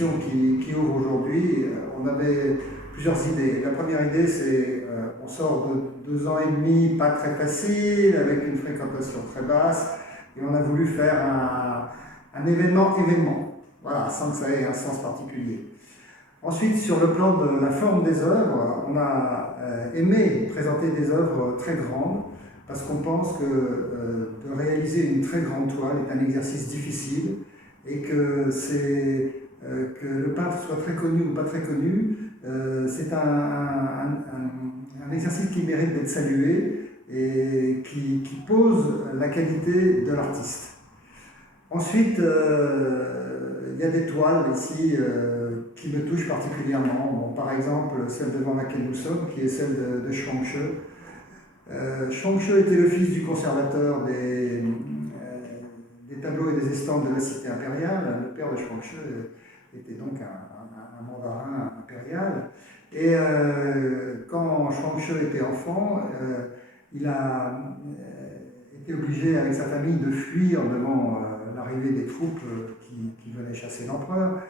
l'exposition qui ouvre aujourd'hui, on avait plusieurs idées. La première idée, c'est on sort de 2 ans et demi, pas très facile, avec une fréquentation très basse, et on a voulu faire un événement, voilà, sans que ça ait un sens particulier. Ensuite, sur le plan de la forme des œuvres, on a aimé présenter des œuvres très grandes, parce qu'on pense que de réaliser une très grande toile est un exercice difficile, et que que le peintre soit très connu ou pas très connu, c'est un exercice qui mérite d'être salué et qui pose la qualité de l'artiste. Ensuite, il y a des toiles ici qui me touchent particulièrement. Bon, par exemple, celle devant laquelle nous sommes, qui est celle de Chuang-Tzu. Chuang-Tzu était le fils du conservateur des tableaux et des estampes de la cité impériale. Le père de Chuang-Tzu était donc un mandarin impérial. Et quand Chuang-Tzu était enfant, il a été obligé avec sa famille de fuir devant l'arrivée des troupes qui venaient chasser l'empereur.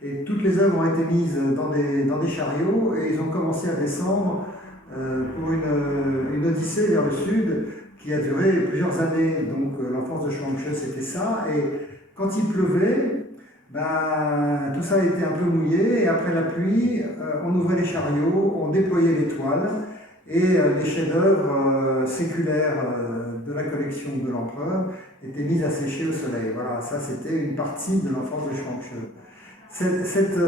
Et toutes les œuvres ont été mises dans des chariots et ils ont commencé à descendre pour une odyssée vers le sud qui a duré plusieurs années. Donc l'enfance de Chuang-Tzu, c'était ça. Et quand il pleuvait, ben, tout ça a été un peu mouillé. Et après la pluie, on ouvrait les chariots, on déployait les toiles et les chefs-d'œuvre séculaires de la collection de l'empereur étaient mis à sécher au soleil. Voilà, ça c'était une partie de l'enfance de Chuang-Tzu. Cette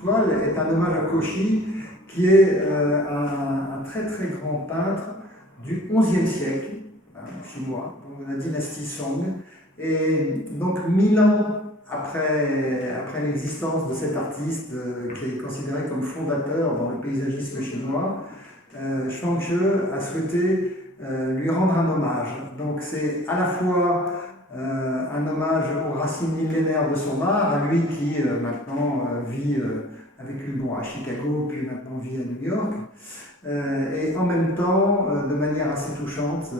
toile est un hommage à Cauchy, qui est un très très grand peintre du XIe siècle, chinois, donc de la dynastie Song. Et donc 1000 ans après l'existence de cet artiste qui est considéré comme fondateur dans le paysagisme chinois, Chuang-Tzu a souhaité lui rendre un hommage. Donc c'est à la fois un hommage aux racines millénaires de son art, à lui qui maintenant vit avec lui à Chicago, puis maintenant vit à New York, et en même temps, de manière assez touchante,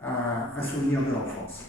un souvenir de l'enfance.